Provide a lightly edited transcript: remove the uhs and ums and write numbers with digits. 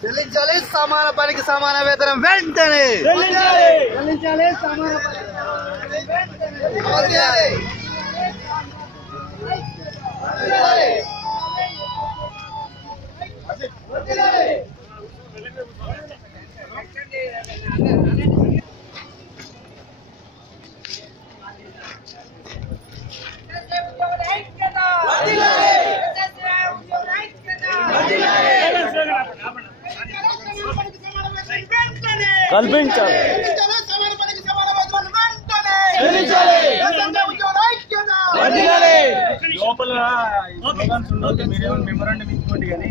చెల్లించాలి సమాన పనికి సమాన వేతనం వెంటనే చెల్లించాలి సమాన కల్పించాలి లోపల మెమోరాండం ఇచ్చుకోండి కానీ